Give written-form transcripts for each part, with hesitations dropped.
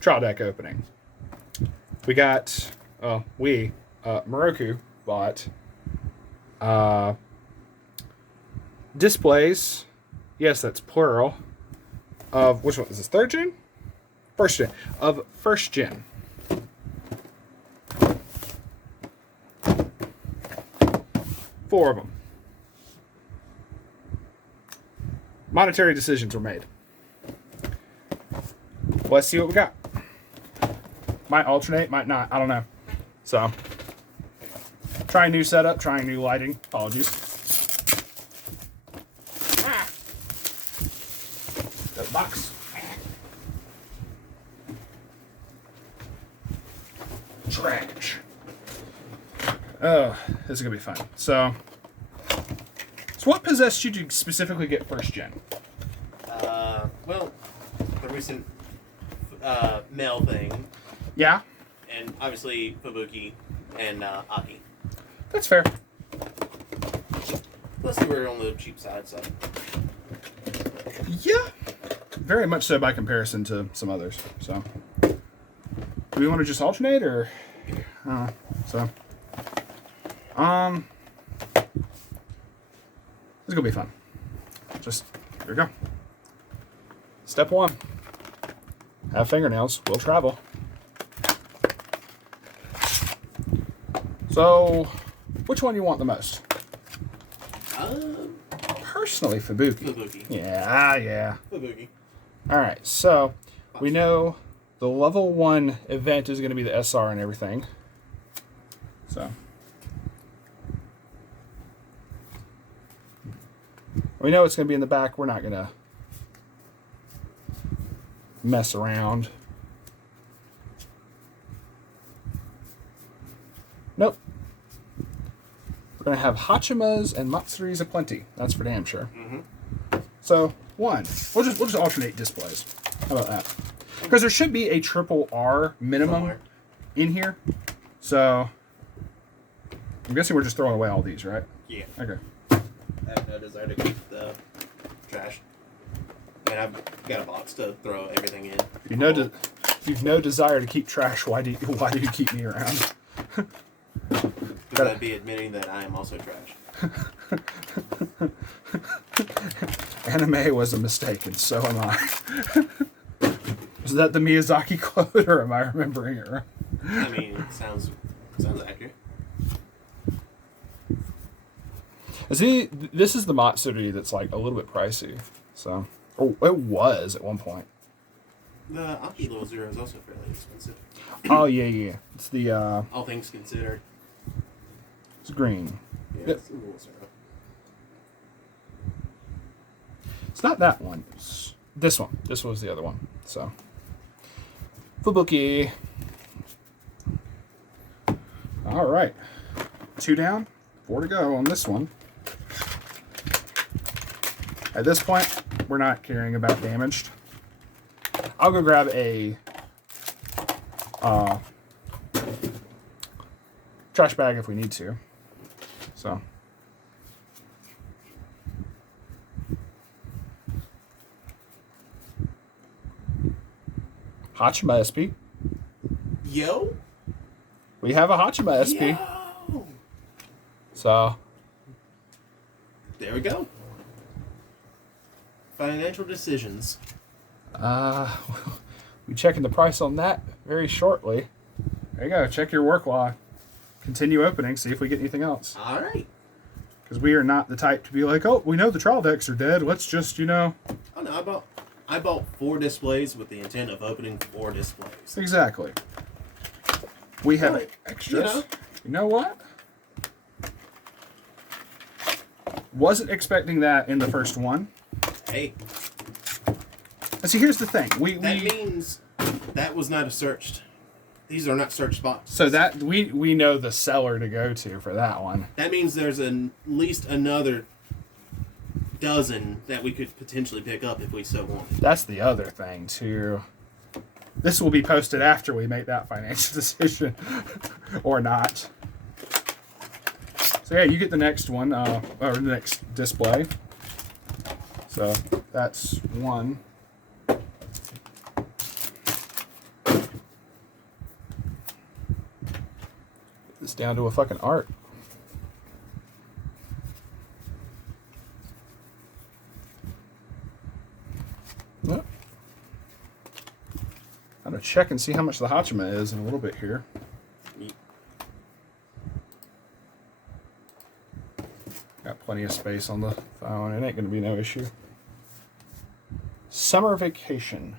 trial deck opening. We got, Moroku bought displays, yes, that's plural, of, which one is this, 3rd gen? 1st gen, of 1st gen. Four of them. Monetary decisions were made. Let's see what we got. Might alternate, might not. I don't know. So, trying new setup, trying new lighting. Apologies. Got a box. Trash. Oh, this is gonna be fun. So what possessed you to specifically get 1st gen? Well, the recent mail thing. Yeah. And obviously Fubuki and Aki. That's fair. Plus they were on the cheap side, so. Yeah. Very much so by comparison to some others. So, do we want to just alternate or? So. This is gonna be fun. Just here we go. Step 1. Have fingernails. Will travel. So, which one do you want the most? Personally, Fubuki. Fubuki. Yeah. Fubuki. All right. So we know the level 1 event is going to be the SR and everything. So. We know it's going to be in the back. We're not going to mess around. Nope. We're going to have Hachimas and Matsuris aplenty. That's for damn sure. Mm-hmm. So, 1. We'll just alternate displays. How about that? Because there should be a triple R minimum Somewhere in here. So, I'm guessing we're just throwing away all these, right? Yeah. Okay. I have no desire to keep the trash. And I've got a box to throw everything in. If you've no desire to keep trash, why do you keep me around? Because I'd be admitting that I am also trash. Anime was a mistake, and so am I. Was that the Miyazaki quote, or am I remembering it right? I mean, it sounds accurate. See, this is the Matsuri that's like a little bit pricey. So, it was at one point. The Aki Little Zero is also fairly expensive. Oh yeah. It's the All things considered. it's green. Yeah, Yep. it's a Little Zero. It's not that one. It's this one. This was the other one. So, Fubuki. All right, 2 down, 4 to go on this one. At this point, we're not caring about damaged. I'll go grab a trash bag if we need to. So. Hachima SP. Yo? We have a Hachima SP. Yo! So. There we go. Financial decisions. We checking the price on that very shortly. There you go. Check your work while I continue opening. See if we get anything else. All right. Because we are not the type to be like, oh, we know the trial decks are dead. Let's just, Oh no, I bought 4 displays with the intent of opening 4 displays. Exactly. We have Right. extras. You know what? Wasn't expecting that in the first one. Hey, And see, here's the thing. that means that was not a searched. These are not searched spots. So that we know the seller to go to for that one. That means there's at least another dozen that we could potentially pick up if we so wanted. That's the other thing too. This will be posted after we make that financial decision, or not. So yeah, you get the next one, or the next display. So that's 1. this down to a fucking art. Yep. I'm gonna check and see how much the Hachima is in a little bit here. Got plenty of space on the phone. It ain't gonna be no issue. Summer vacation.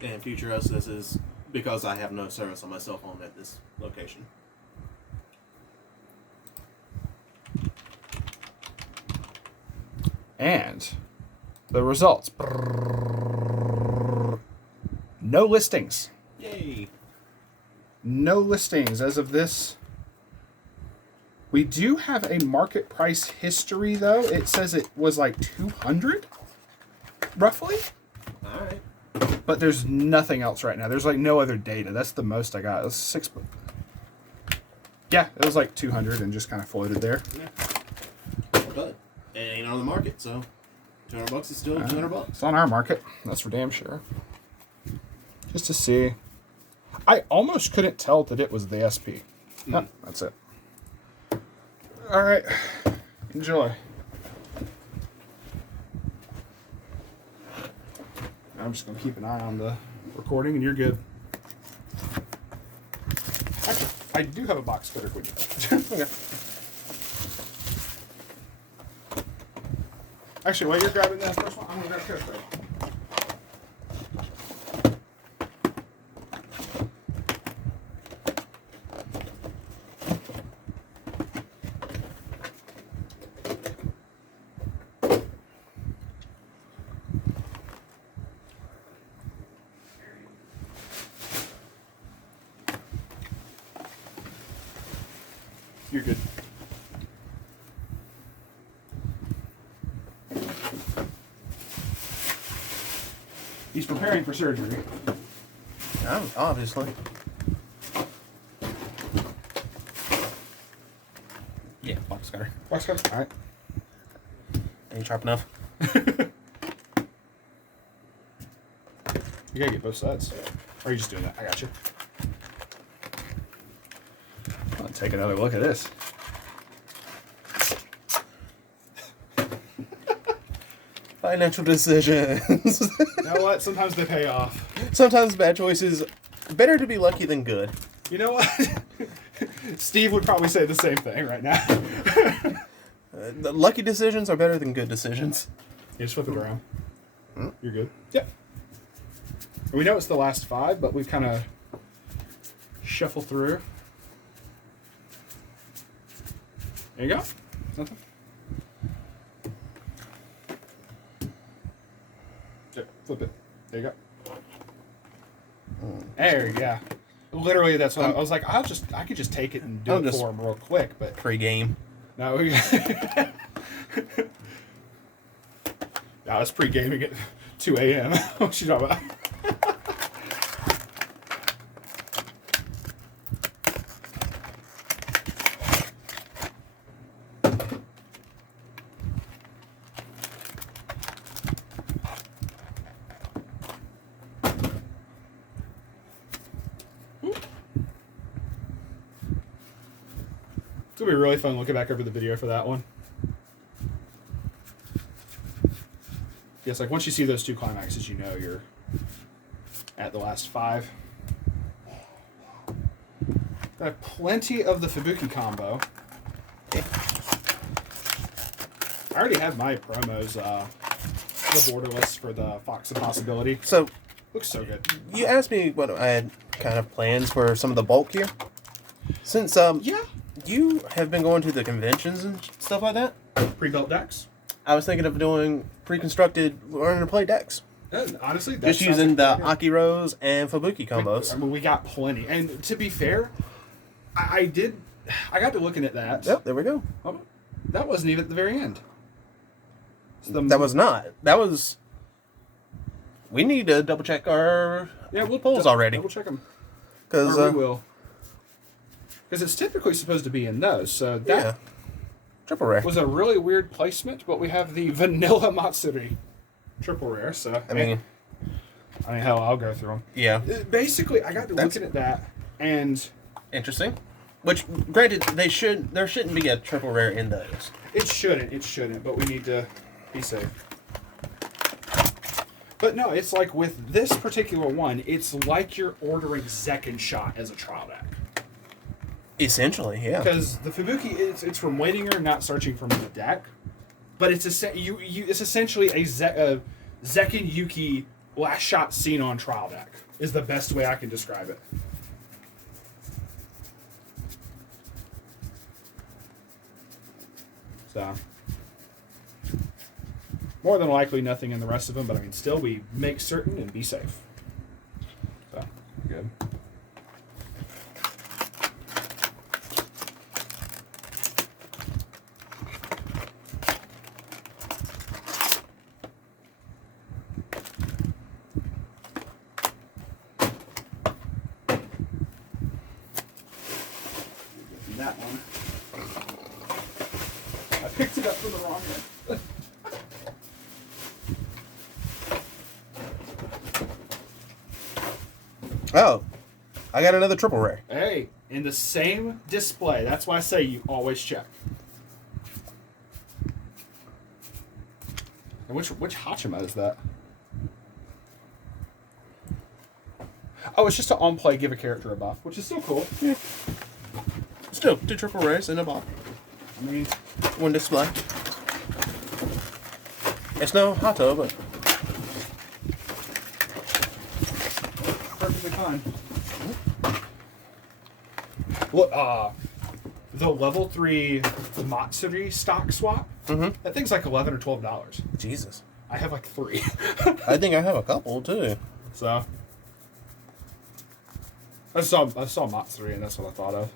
And future us, this is because I have no service on my cell phone at this location. And the results. No listings. Yay! No listings as of this. We do have a market price history, though. It says it was like 200, roughly. All right. But there's nothing else right now. There's like no other data. That's the most I got. It was 6. Yeah, it was like 200 and just kind of floated there. Yeah. But it ain't on the market, so $200 is still $200. It's on our market. That's for damn sure. Just to see. I almost couldn't tell that it was the SP. Oh, that's it. All right. Enjoy. I'm just going to keep an eye on the recording, and you're good. Actually, I do have a box cutter for you. Okay. Actually, while you're grabbing that first one, I'm going to grab Coco. You're good. He's preparing for surgery. Obviously. Yeah, box cutter. Box cutter? All right. Ain't sharp enough. You gotta get both sides. Or are you just doing that? I got you. I'll take another look at this. Financial decisions. You know what? Sometimes they pay off. Sometimes bad choices. Better to be lucky than good. You know what? Steve would probably say the same thing right now. The lucky decisions are better than good decisions. You just flip it around. You're good. Yep. We know it's the last 5, but we've kind of shuffle through. There you go. Nothing. Yep, flip it. There you go. There, yeah. Literally, that's what I was like. I could just take it and do it for him real quick, but Pre-game. no, we. Now it's pre-gaming at 2 a.m. What you talking about? It's gonna be really fun looking back over the video for that one. Yes, like once you see those 2 climaxes, you know you're at the last 5. I have plenty of the Fubuki combo. I already have my promos, the borderless for the Fox of Possibility. So, Looks so good. you asked me what I had kind of plans for some of the bulk here. Since Yeah. you have been going to the conventions and stuff like that, Pre-built decks. I was thinking of doing pre-constructed learn to play decks. And honestly, that Just sounds using like the a good idea. Akiros and Fubuki combos. I mean, we got plenty. And to be fair, I got to looking at that. Yep, there we go. Oh, that wasn't even at the very end. That was not. That was... We need to double check our polls already. Double check them. Because Or we will. Because it's typically supposed to be in those. So that yeah. Triple rare. was a really weird placement, but we have the Vanilla Matsuri triple rare. So I mean, I mean, hell, I'll go through them. Yeah. Basically, I got to looking at that, and interesting. Which, granted, there shouldn't be a triple rare in those. It shouldn't, but we need to be safe. But no, it's like with this particular one, it's like you're ordering Second Shot as a trial deck. Essentially, yeah. Because the Fubuki, it's from Waidinger, not searching from the deck, but it's essentially a Zekken Yuki last shot seen on trial deck is the best way I can describe it. So, more than likely nothing in the rest of them, but I mean, still we make certain and be safe. So, good. That one. I picked it up from the wrong one. Oh, I got another triple rare. Hey, in the same display. That's why I say you always check. And which Hachima is that? Oh, it's just an on-play give a character a buff, which is still cool. Yeah. Still, 2 triple rares in a box. I mean, 1 display. It's no Hato, but perfectly fine. Look, the level 3 Matsuri stock swap. Mm-hmm. That thing's like $11 or $12. Jesus. I have like 3. I think I have a couple too. So I saw Matsuri and that's what I thought of.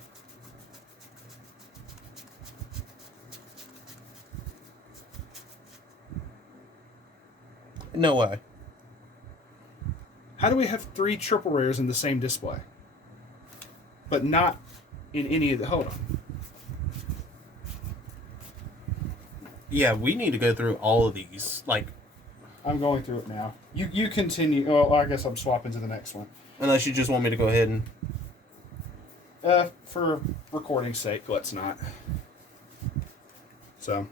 No way. How do we have 3 triple rares in the same display? But not in any of the... Hold on. Yeah, we need to go through all of these. Like, I'm going through it now. You continue. Well, I guess I'm swapping to the next one. unless you just want me to go ahead and... For recording's sake, let's not. So,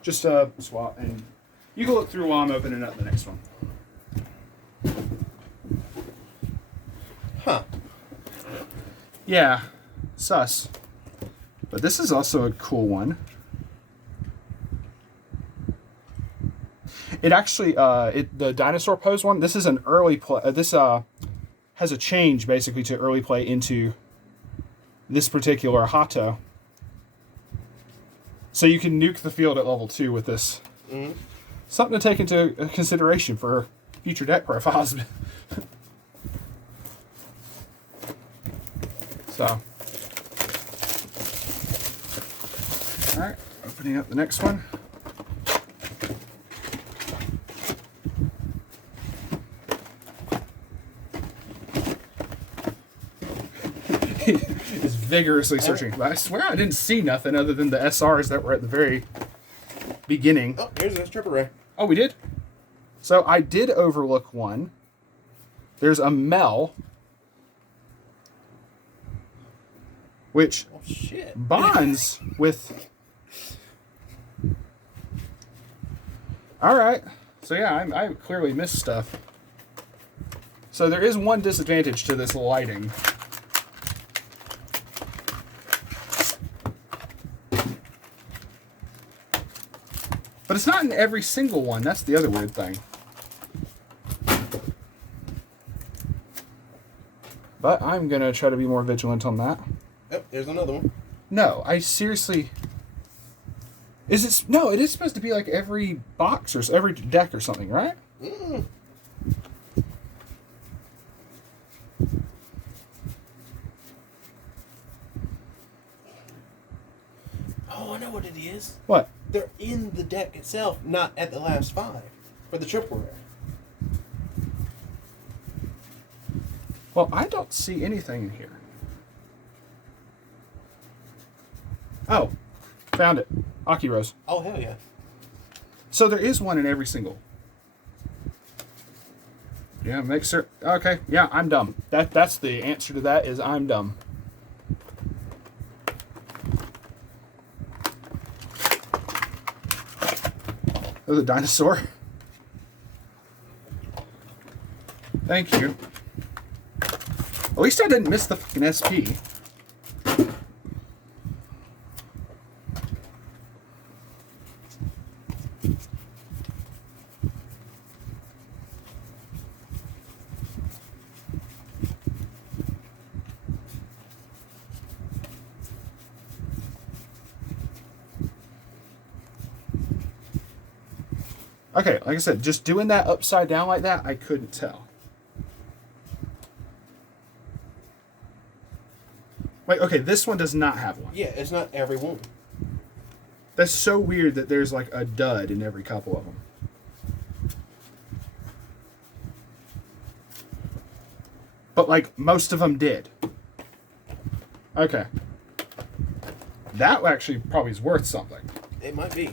just swap, and you can look through while I'm opening up the next one. Huh. Yeah, sus. But this is also a cool one. It actually, the dinosaur pose one. This is an early play. This has a change basically to early play into this particular Hato. So you can nuke the field at level 2 with this. Mm-hmm. Something to take into consideration for future deck profiles. So, all right, opening up the next one. Is vigorously searching. But I swear I didn't see nothing other than the SRs that were at the very beginning. Oh, here's a triple rare. Oh, we did? So I did overlook one. There's a Mel, which bonds with... All right. So yeah, I clearly missed stuff. So there is one disadvantage to this lighting. But it's not in every single one. That's the other weird thing. But I'm going to try to be more vigilant on that. Yep, there's another one. No, I seriously... Is it... No, it is supposed to be like every box or every deck or something, right? Mm. Oh, I know what it is. What? They're in the deck itself, not at the last 5 for the triple rare. Well, I don't see anything in here. Oh, found it. Aki Rose. Oh, hell yeah. So there is one in every single. Yeah, make sure. Okay, yeah, I'm dumb. That's the answer to that is I'm dumb. Oh, the dinosaur. Thank you. At least I didn't miss the fucking SP. Okay, like I said, just doing that upside down like that, I couldn't tell. Wait, okay, this one does not have one. Yeah, it's not every one. That's so weird that there's like a dud in every couple of them. But like most of them did. Okay. That actually probably is worth something. It might be.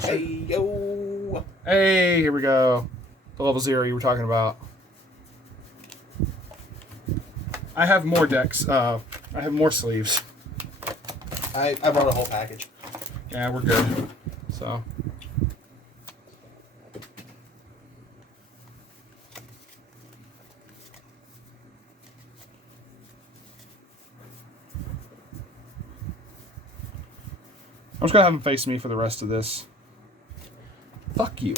Hey, yo. Hey, here we go. The level 0 you were talking about. I have more decks. I have more sleeves. I brought a whole package. Yeah, we're good. So. I'm just gonna have him face me for the rest of this. Fuck you.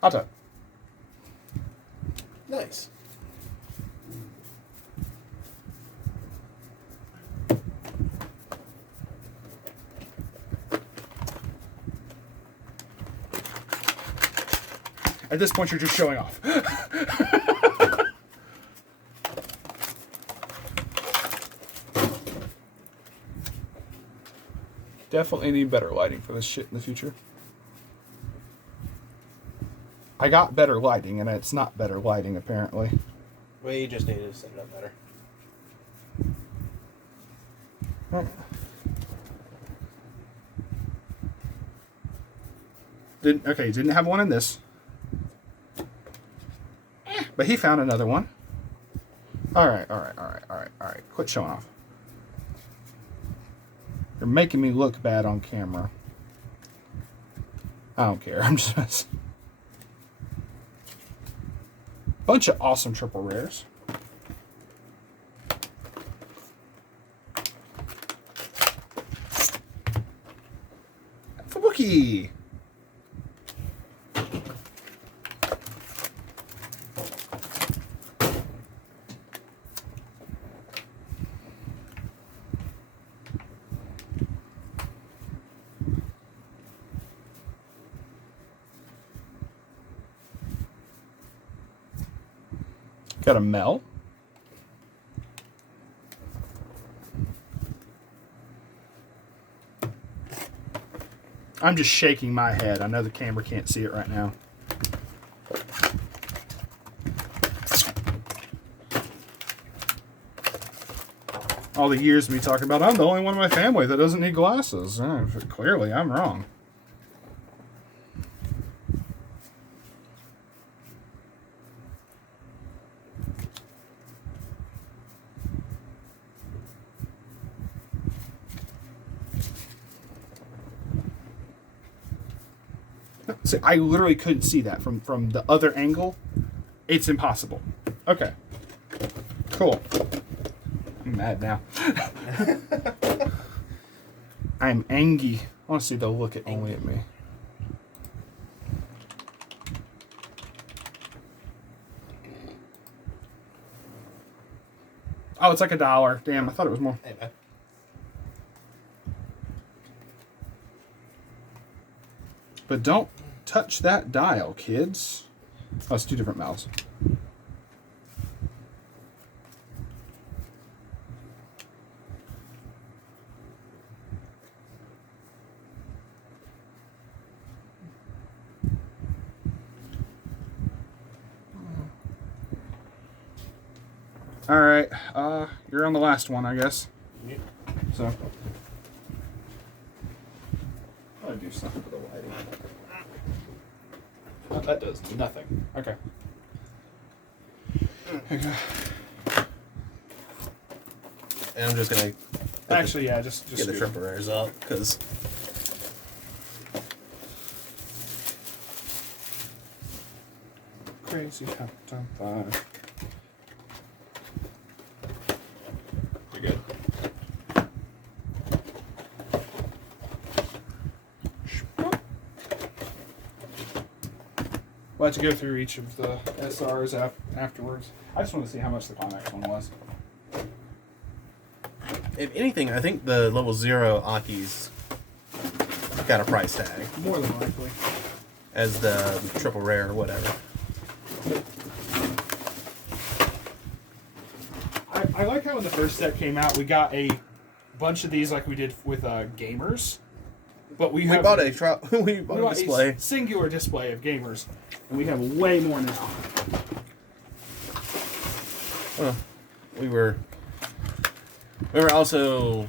Hot tub. Nice. At this point, you're just showing off. Definitely need better lighting for this shit in the future. I got better lighting, and it's not better lighting, apparently. Well, you just needed to set it up better. Didn't have one in this. But he found another one. Alright. Quit showing off. You're making me look bad on camera. I don't care. I'm just... Bunch of awesome triple rares. Fubuki! Got a Mel. I'm just shaking my head. I know the camera can't see it right now. All the years of me talking about, I'm the only one in my family that doesn't need glasses. Clearly, I'm wrong. See, I literally couldn't see that from the other angle. It's impossible. Okay. Cool. I'm mad now. I'm angry. I want to see they'll look at only at me. Oh, it's like $1. Damn, I thought it was more. Hey, man. But don't touch that dial, kids. Oh, it's two different mouths. All right, you're on the last one, I guess. Yeah. So. want to do something for the lighting. Oh, that does nothing. Okay. And I'm just gonna actually, yeah, just get the triple rares up because. Crazy top 5. You're good. We'll have to go through each of the SRs afterwards. I just want to see how much the Climax one was. If anything, I think the level 0 Aki's got a price tag. More than likely. As the triple rare or whatever. I like how when the first set came out, we got a bunch of these like we did with gamers. But we bought a display. A singular display of gamers. And we have way more now. Well, we were also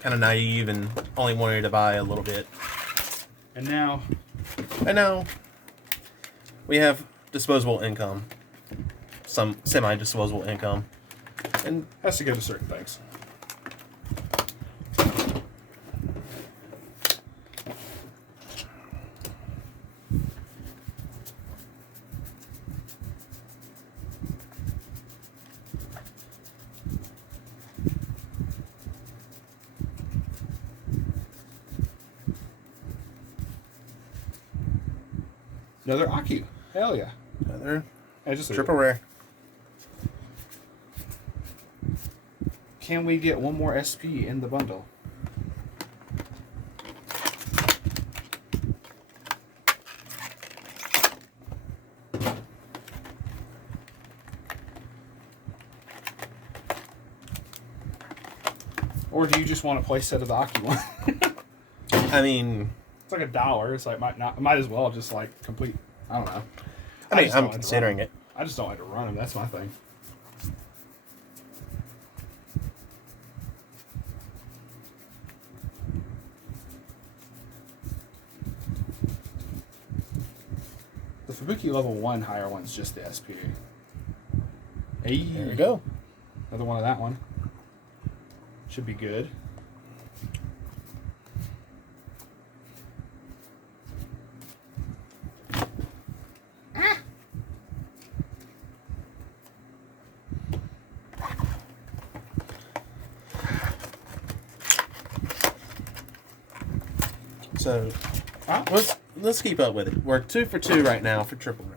kind of naive and only wanted to buy a little bit. And now we have disposable income. Some semi-disposable income. And has to go to certain things. Another Aki. Hell yeah. Another just triple rare. Can we get one more SP in the bundle? Or do you just want a play set of the Aki one? I mean, it's like $1. It's like might as well just like complete. I don't know. I mean, I'm considering it. I just don't like to run them. That's my thing. The Fubuki level 1 higher one's just the SP. Hey, there we go. Another one of that one. Should be good. So, let's keep up with it. We're 2 for 2 right now for triple rare.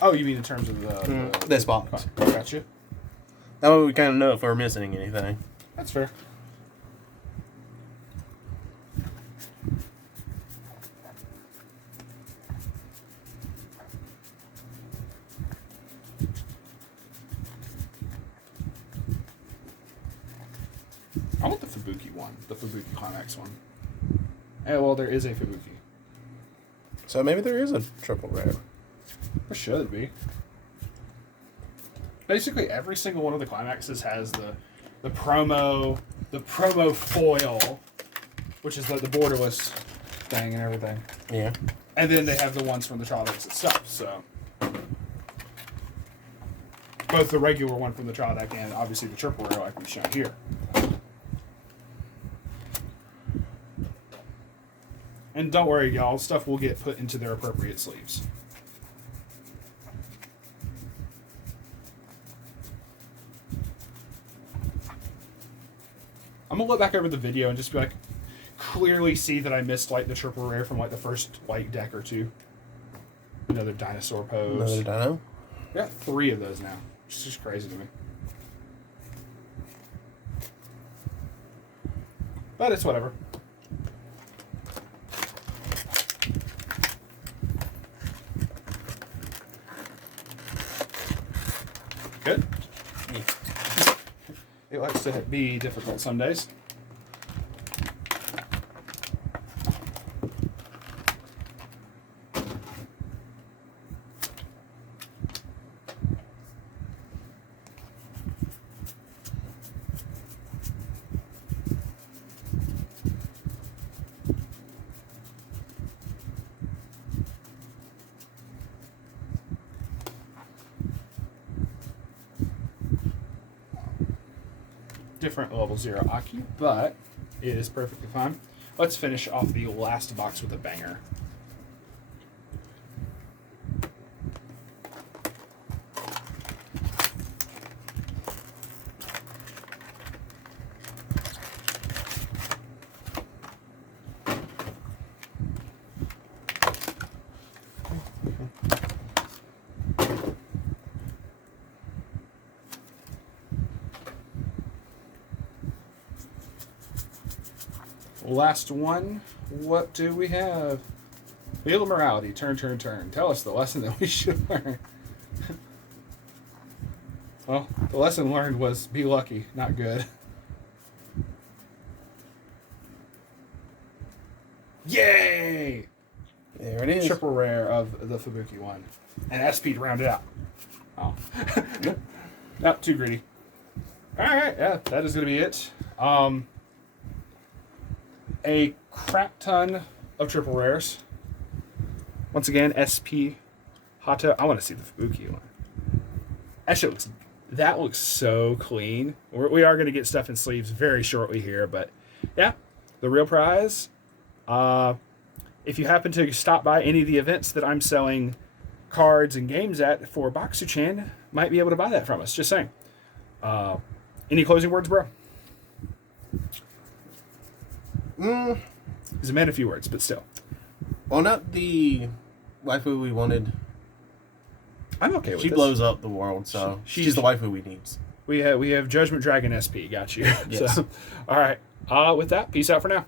Oh, you mean in terms of this box? Gotcha. That way we kind of know if we're missing anything. That's fair. I want the Fubuki one, the Fubuki Climax one. Yeah, well, there is a Fubuki. So maybe there is a triple rare. There should be. Basically, every single one of the Climaxes has the promo foil, which is like the borderless thing and everything. Yeah. And then they have the ones from the trial decks itself. So both the regular one from the trial deck and obviously the triple rare like we've shown here. And don't worry, y'all. Stuff will get put into their appropriate sleeves. I'm gonna look back over the video and just be like, clearly see that I missed like the triple rare from like the first like deck or two. Another dinosaur pose. Another dino? We got 3 of those now. It's just crazy to me. But it's whatever. Good. Yeah. It likes to be difficult some days. different level 0 Aki, but it is perfectly fine. Let's finish off the last box with a banger. Last one. What do we have? Wheel of Morality. Turn, turn, turn. Tell us the lesson that we should learn. Well, the lesson learned was be lucky, not good. Yay! There it is. Triple rare of the Fubuki one. And SP to round it out. Oh. Not too greedy. Alright, yeah, that is going to be it. A crap ton of triple rares. Once again, SP Hato. I want to see the Fubuki one. That looks so clean. We are going to get stuff in sleeves very shortly here, but yeah, the real prize. If you happen to stop by any of the events that I'm selling cards and games at for Boxu-chan, might be able to buy that from us. Just saying. Any closing words, bro? He's a man of few words, but still. Well, not the waifu we wanted. I'm okay with She this. blows up the world, so she's the waifu we need. We have Judgment Dragon SP. Got you. Yes. So, all right. With that, peace out for now.